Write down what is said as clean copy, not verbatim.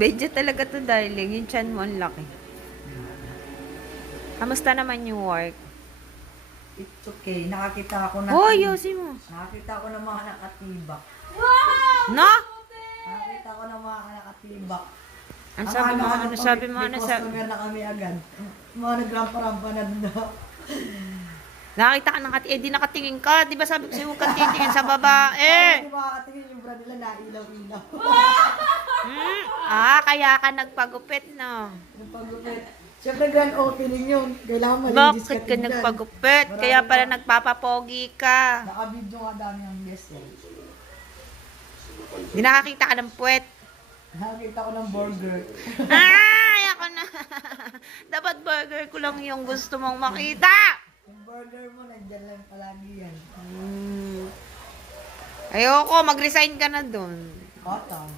Medyo talaga to, darling. Yung chan mo ang laki. Kamusta naman yung work? It's okay. Nakakita ako na... Hoy, yosin mo. Nakakita ko ng mga nakatibak. No? Nakakita ko ng mga nakatibak. Ano sabi mo? Ano sabi mo? Ano sabi? customer na kami agad. Mga nagrampa-rampa na doon. Nakita ka ng di nakatingin ka. Di ba sabi ko sa'yo, huwag kang titingin sa babae? Hindi makakatingin yung bra nila na ilaw-ilaw. Kaya ka nagpagupit, no? Yung pagupit. Siyempre grand opening yun. Kailangan malinis Bakit ka tingnan. nagpagupit? Kaya pala nagpapapogi ka. Nakabidyo nga dami ang guest eh. Di nakakita ka ng puwet. Nakakita ko ng burger. Ako na. Dapat burger ko lang yung gusto mong makita. Yung burger mo, nandyan lang palagi yan. Ayoko, mag-resign ka na dun. Bottom.